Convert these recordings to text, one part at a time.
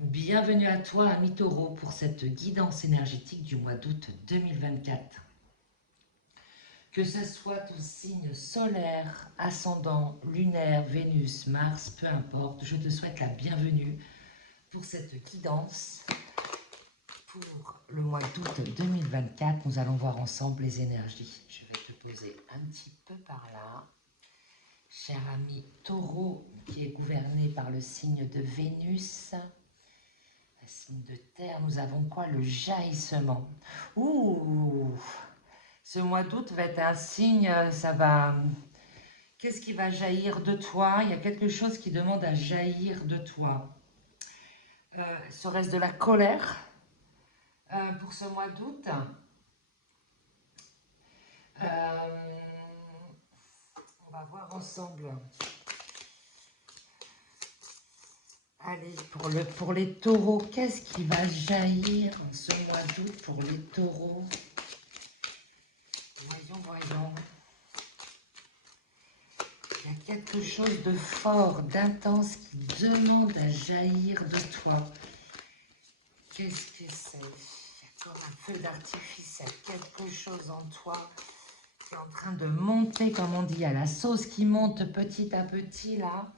Bienvenue à toi, ami Taureau, pour cette guidance énergétique du mois d'août 2024. Que ce soit ton signe solaire, ascendant, lunaire, Vénus, Mars, peu importe, je te souhaite la bienvenue pour cette guidance. Pour le mois d'août 2024, nous allons voir ensemble les énergies. Je vais te poser un petit peu par là. Cher ami Taureau, qui est gouverné par le signe de Vénus, signe de terre, nous avons quoi? Le jaillissement. Ouh, ce mois d'août va être un signe, ça va... Qu'est-ce qui va jaillir de toi? Il y a quelque chose qui demande à jaillir de toi. Serait-ce de la colère pour ce mois d'août? On va voir ensemble. Allez, pour les taureaux, qu'est-ce qui va jaillir en ce mois d'août pour les taureaux? Voyons. Il y a quelque chose de fort, d'intense qui demande à jaillir de toi. Qu'est-ce que c'est? Il y a comme un feu d'artifice, il y a quelque chose en toi qui est en train de monter, comme on dit, à la sauce qui monte petit à petit là.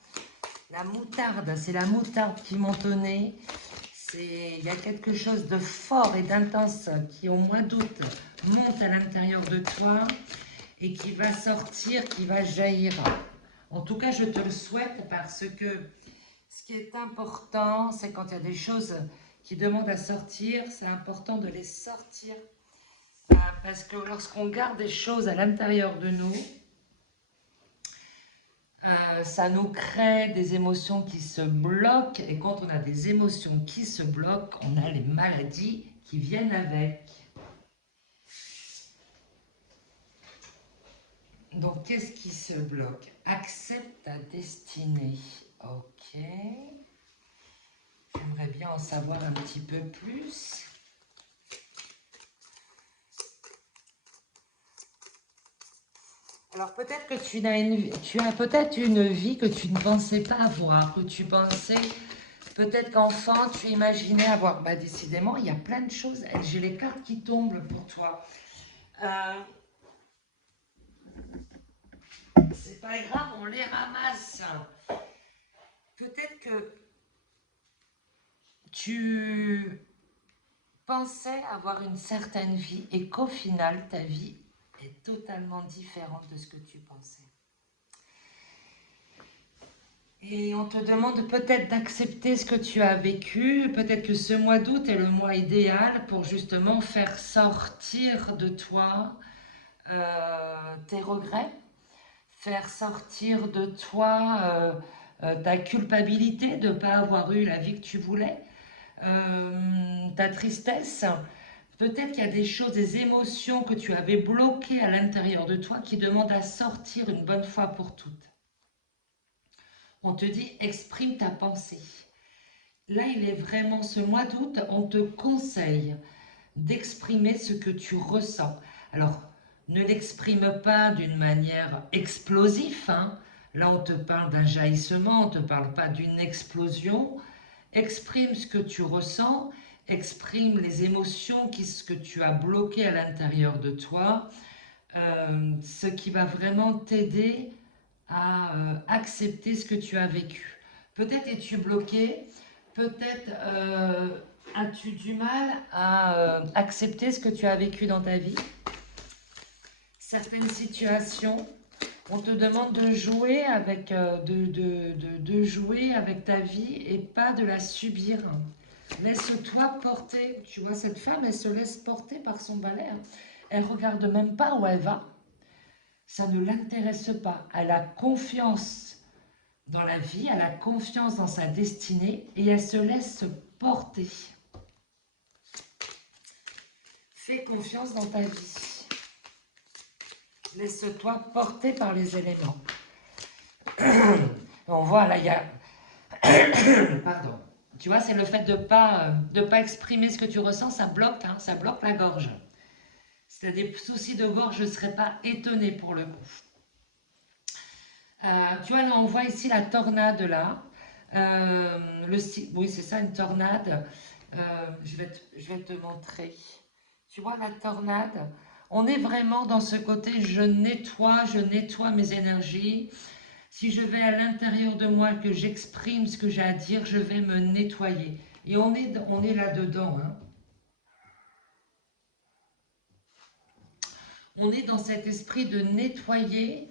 La moutarde, c'est la moutarde qui monte au nez. Il y a quelque chose de fort et d'intense qui, au mois d'août, monte à l'intérieur de toi et qui va sortir, qui va jaillir. En tout cas, je te le souhaite parce que ce qui est important, c'est quand il y a des choses qui demandent à sortir, c'est important de les sortir. Parce que lorsqu'on garde des choses à l'intérieur de nous, ça nous crée des émotions qui se bloquent. Et quand on a des émotions qui se bloquent, on a les maladies qui viennent avec. Donc, qu'est-ce qui se bloque? Accepte ta destinée. Ok. J'aimerais bien en savoir un petit peu plus. Alors peut-être que tu as peut-être une vie que tu ne pensais pas avoir, que tu pensais, peut-être qu'enfant tu imaginais avoir. Bah décidément, il y a plein de choses. J'ai les cartes qui tombent pour toi. C'est pas grave, on les ramasse. Peut-être que tu pensais avoir une certaine vie et qu'au final, ta vie est totalement différente de ce que tu pensais. Et on te demande peut-être d'accepter ce que tu as vécu, peut-être que ce mois d'août est le mois idéal pour justement faire sortir de toi tes regrets, faire sortir de toi ta culpabilité de ne pas avoir eu la vie que tu voulais, ta tristesse. Peut-être qu'il y a des choses, des émotions que tu avais bloquées à l'intérieur de toi qui demandent à sortir une bonne fois pour toutes. On te dit exprime ta pensée. Là, il est vraiment ce mois d'août, on te conseille d'exprimer ce que tu ressens. Alors, ne l'exprime pas d'une manière explosive. Hein. Là, on te parle d'un jaillissement, on ne te parle pas d'une explosion. Exprime ce que tu ressens, exprime les émotions, ce que tu as bloqué à l'intérieur de toi, ce qui va vraiment t'aider à accepter ce que tu as vécu. Peut-être es-tu bloqué, peut-être as-tu du mal à accepter ce que tu as vécu dans ta vie. Certaines situations, on te demande de jouer avec, de jouer avec ta vie et pas de la subir. Laisse-toi porter. Tu vois, cette femme, elle se laisse porter par son balai. Elle regarde même pas où elle va. Ça ne l'intéresse pas. Elle a confiance dans la vie, elle a confiance dans sa destinée et elle se laisse porter. Fais confiance dans ta vie. Laisse-toi porter par les éléments. On voit là, il y a... Pardon. Tu vois, c'est le fait de pas exprimer ce que tu ressens, ça bloque, hein, ça bloque la gorge. Si tu as des soucis de gorge, je ne serais pas étonnée pour le coup. Tu vois, là, on voit ici la tornade là. Oui, c'est ça, une tornade. Je vais te montrer. Tu vois la tornade? On est vraiment dans ce côté, je nettoie mes énergies. Si je vais à l'intérieur de moi, que j'exprime ce que j'ai à dire, je vais me nettoyer. Et on est là-dedans, hein. On est dans cet esprit de nettoyer,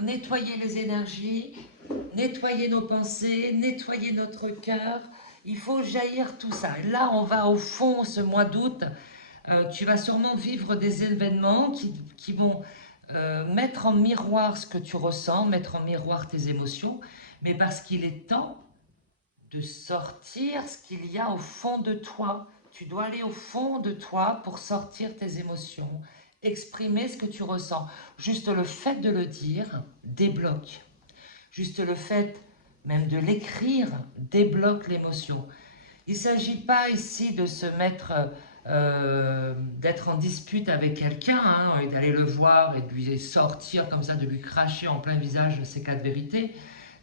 nettoyer les énergies, nettoyer nos pensées, nettoyer notre cœur. Il faut jaillir tout ça. Et là, on va au fond ce mois d'août. Tu vas sûrement vivre des événements qui vont mettre en miroir ce que tu ressens, mettre en miroir tes émotions, mais parce qu'il est temps de sortir ce qu'il y a au fond de toi. Tu dois aller au fond de toi pour sortir tes émotions, exprimer ce que tu ressens. Juste le fait de le dire débloque. Juste le fait même de l'écrire débloque l'émotion. Il ne s'agit pas ici de se mettre, d'être en dispute avec quelqu'un, hein, et d'aller le voir et de lui sortir comme ça, de lui cracher en plein visage ses quatre vérités.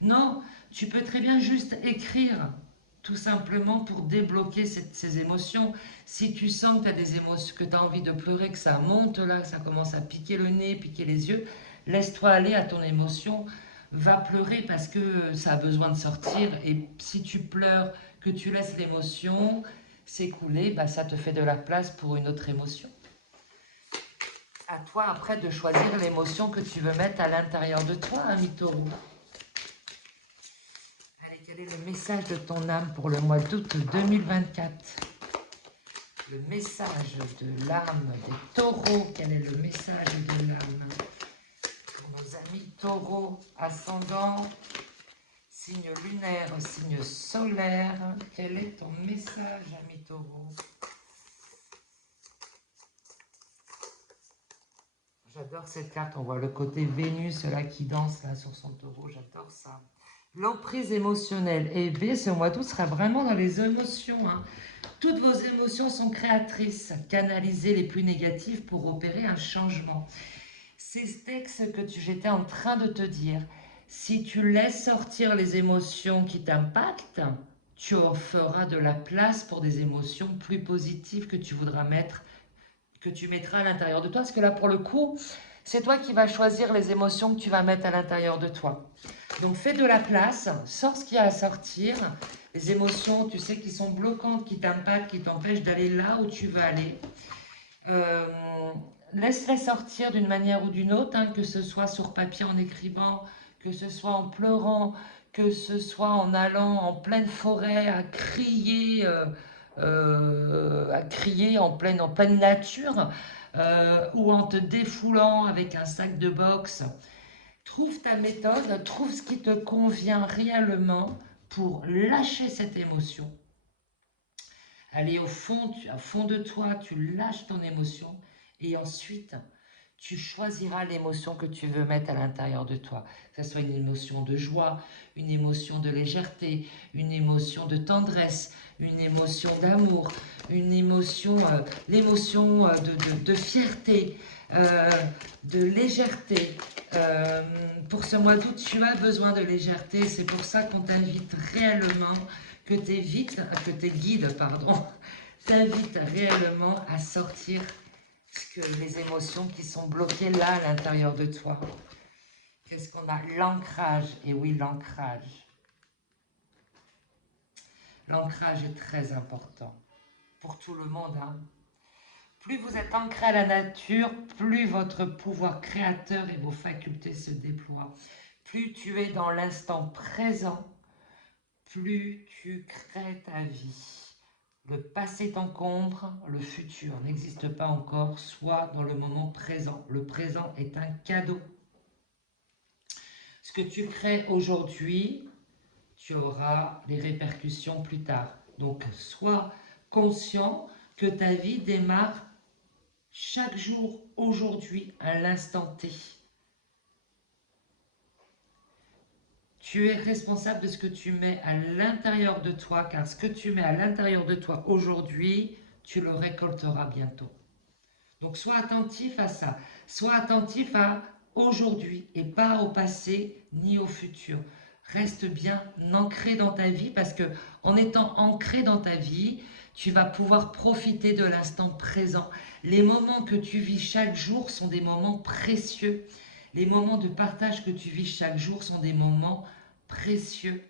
Non, tu peux très bien juste écrire, tout simplement pour débloquer ces émotions. Si tu sens que tu as des émotions, que tu as envie de pleurer, que ça monte là, que ça commence à piquer le nez, piquer les yeux, laisse-toi aller à ton émotion, va pleurer parce que ça a besoin de sortir. Et si tu pleures, que tu laisses l'émotion s'écouler, bah, ça te fait de la place pour une autre émotion. À toi après de choisir l'émotion que tu veux mettre à l'intérieur de toi, ami Taureau. Allez, quel est le message de ton âme pour le mois d'août 2024? Le message de l'âme des taureaux, quel est le message de l'âme pour nos amis taureaux, ascendant, signe lunaire, signe solaire, quel est ton message, ami taureau? J'adore cette carte, on voit le côté Vénus là qui danse là sur son taureau, j'adore ça. L'emprise émotionnelle. Et B, ce mois d'août sera vraiment dans les émotions, hein. Toutes vos émotions sont créatrices. Canalisez les plus négatives pour opérer un changement. C'est ce texte que j'étais en train de te dire. Si tu laisses sortir les émotions qui t'impactent, tu en feras de la place pour des émotions plus positives que tu voudras mettre, que tu mettras à l'intérieur de toi. Parce que là, pour le coup, c'est toi qui vas choisir les émotions que tu vas mettre à l'intérieur de toi. Donc fais de la place, sors ce qu'il y a à sortir. Les émotions, tu sais, qui sont bloquantes, qui t'impactent, qui t'empêchent d'aller là où tu veux aller. Euh, Laisse-les sortir d'une manière ou d'une autre, hein, que ce soit sur papier en écrivant, que ce soit en pleurant, que ce soit en allant en pleine forêt à crier en pleine nature, ou en te défoulant avec un sac de boxe. Trouve ta méthode, trouve ce qui te convient réellement pour lâcher cette émotion. Aller au fond de toi, tu lâches ton émotion et ensuite tu choisiras l'émotion que tu veux mettre à l'intérieur de toi. Que ce soit une émotion de joie, une émotion de légèreté, une émotion de tendresse, une émotion d'amour, une émotion, l'émotion de fierté, euh, de légèreté. Pour ce mois d'août, tu as besoin de légèreté. C'est pour ça qu'on t'invite réellement, que tes guides, pardon, t'invitent réellement à sortir les émotions qui sont bloquées là à l'intérieur de toi. Qu'est-ce qu'on a? L'ancrage. Et oui, l'ancrage. L'ancrage est très important pour tout le monde, hein. Plus vous êtes ancré à la nature, plus votre pouvoir créateur et vos facultés se déploient. Plus tu es dans l'instant présent, plus tu crées ta vie. Le passé t'encombre, le futur n'existe pas encore, sois dans le moment présent. Le présent est un cadeau. Ce que tu crées aujourd'hui, tu auras les répercussions plus tard. Donc, sois conscient que ta vie démarre chaque jour, aujourd'hui, à l'instant T. Tu es responsable de ce que tu mets à l'intérieur de toi, car ce que tu mets à l'intérieur de toi aujourd'hui, tu le récolteras bientôt. Donc sois attentif à ça. Sois attentif à aujourd'hui et pas au passé ni au futur. Reste bien ancré dans ta vie parce que en étant ancré dans ta vie, tu vas pouvoir profiter de l'instant présent. Les moments que tu vis chaque jour sont des moments précieux. Les moments de partage que tu vis chaque jour sont des moments précieux.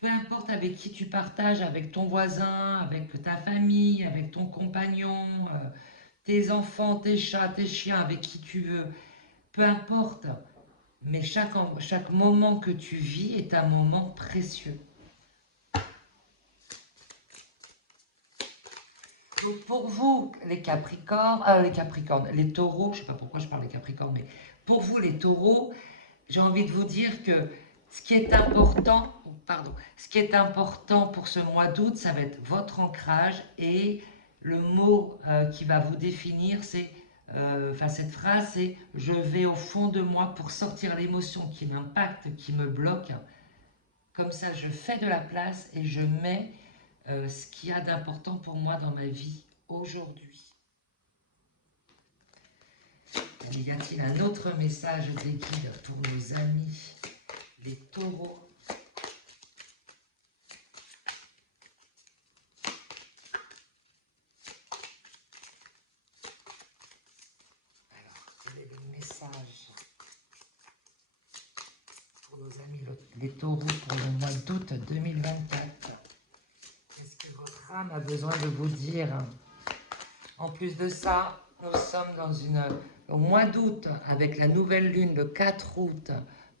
Peu importe avec qui tu partages, avec ton voisin, avec ta famille, avec ton compagnon, tes enfants, tes chats, tes chiens, avec qui tu veux, peu importe, mais chaque moment que tu vis est un moment précieux. Donc pour vous, les taureaux, je ne sais pas pourquoi je parle des capricornes, mais pour vous, les taureaux, j'ai envie de vous dire que ce qui est important, ce qui est important pour ce mois d'août, ça va être votre ancrage et le mot qui va vous définir, cette phrase, c'est je vais au fond de moi pour sortir l'émotion qui m'impacte, qui me bloque. Comme ça, je fais de la place et je mets ce qu'il y a d'important pour moi dans ma vie aujourd'hui. Y a-t-il un autre message des guides pour nos amis, les taureaux? Alors, quel est le message pour nos amis, les taureaux, pour le mois d'août 2024? Qu'est-ce que votre âme a besoin de vous dire? En plus de ça, nous sommes au mois d'août avec la nouvelle lune, le 4 août,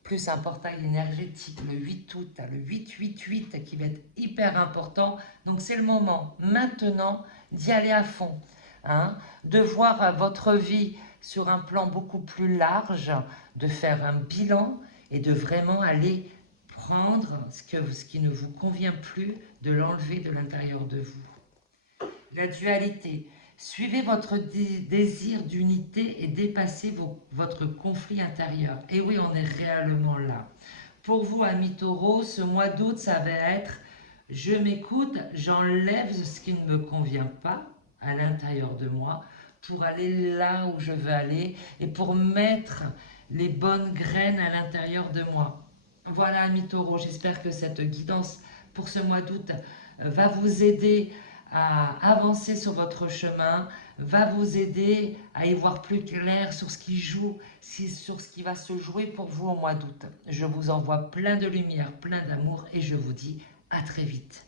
plus un portail énergétique le 8 août, le 8-8-8 qui va être hyper important. Donc c'est le moment maintenant d'y aller à fond, hein, de voir votre vie sur un plan beaucoup plus large, de faire un bilan et de vraiment aller prendre ce qui ne vous convient plus, de l'enlever de l'intérieur de vous. La dualité. Suivez votre désir d'unité et dépassez votre conflit intérieur. Et oui, on est réellement là. Pour vous, amis taureaux, ce mois d'août, ça va être je m'écoute, j'enlève ce qui ne me convient pas à l'intérieur de moi pour aller là où je veux aller et pour mettre les bonnes graines à l'intérieur de moi. Voilà, amis taureaux, j'espère que cette guidance pour ce mois d'août va vous aider à avancer sur votre chemin, va vous aider à y voir plus clair sur ce qui joue, sur ce qui va se jouer pour vous au mois d'août. Je vous envoie plein de lumière, plein d'amour et je vous dis à très vite.